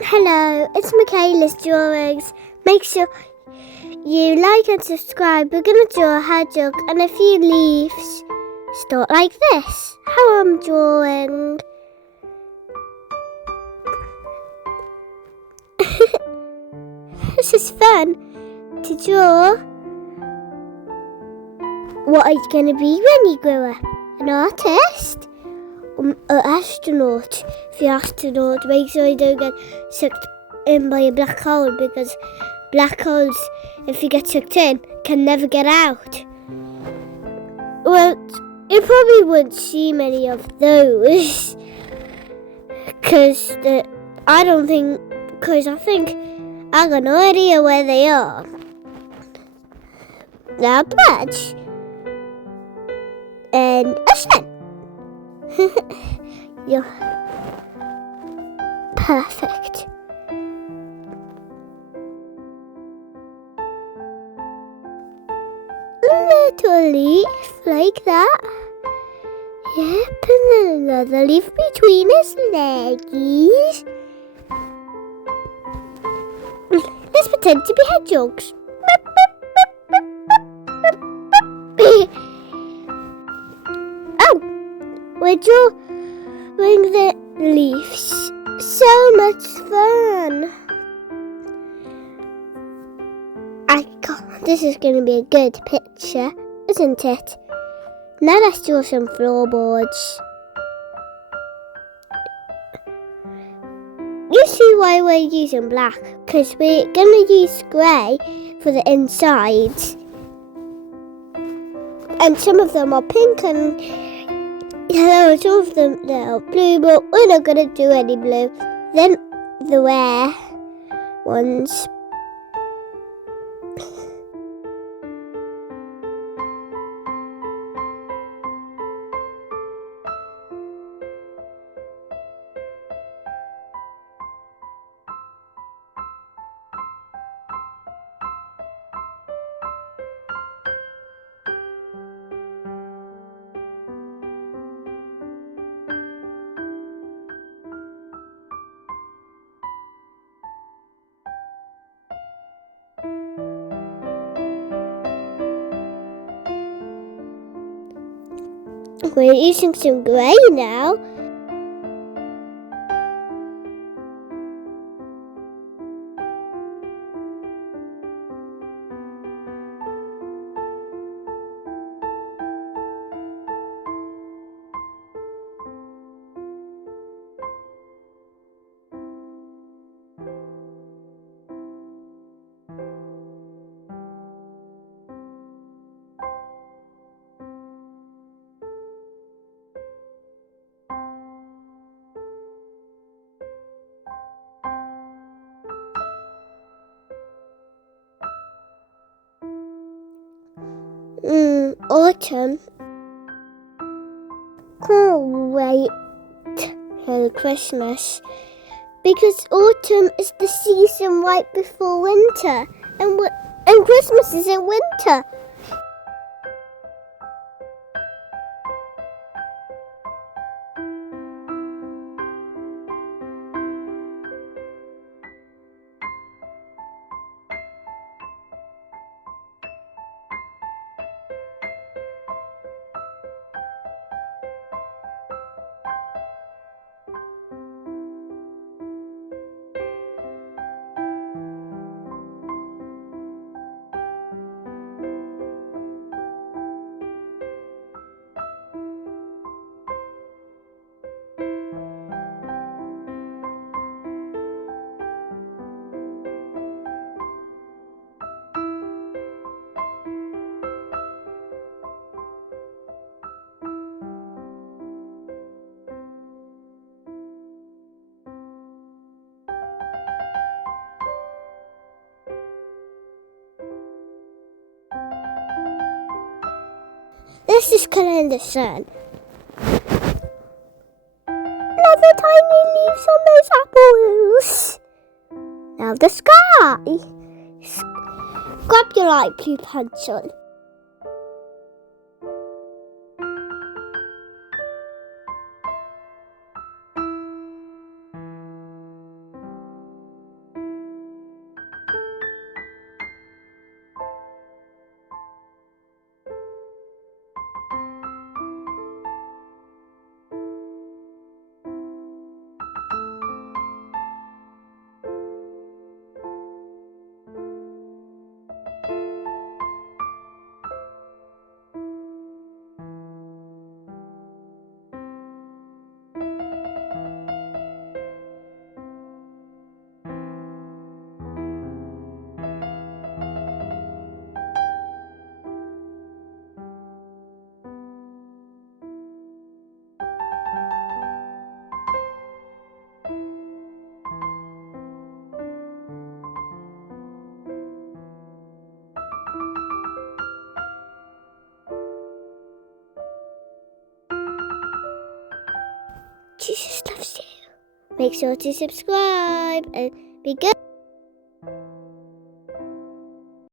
Hello, it's Makayla's Drawings. Make sure you like and subscribe. We're going to draw a hedgehog and a few leaves. Start like this. How I'm drawing. This is fun to draw. What are you going to be when you grow up? An artist? An astronaut. If you're an astronaut, make sure you don't get sucked in by a black hole, because black holes, if you get sucked in, can never get out. Well, you probably won't see many of those, because I think I got no idea where they are. Now, a badge and a sun. You're perfect. Little leaf like that. Yep, and then another leaf between his leggies. Let's pretend to be hedgehogs. Oh, we're drawing the leaves. So much fun. This is going to be a good picture, isn't it? Now let's draw some floorboards. You see why we're using black? Because we're going to use grey for the insides. And some of them are pink and yellow, some of them are blue, but we're not going to do any blue. Then the rare ones. We're using some grey now. Autumn. Can't wait till Christmas, because autumn is the season right before winter, and Christmas is in winter. Let's just colour in the sun. Another tiny leaves on those apples. Now the sky. Grab your light blue pencil. Make sure to subscribe and be good.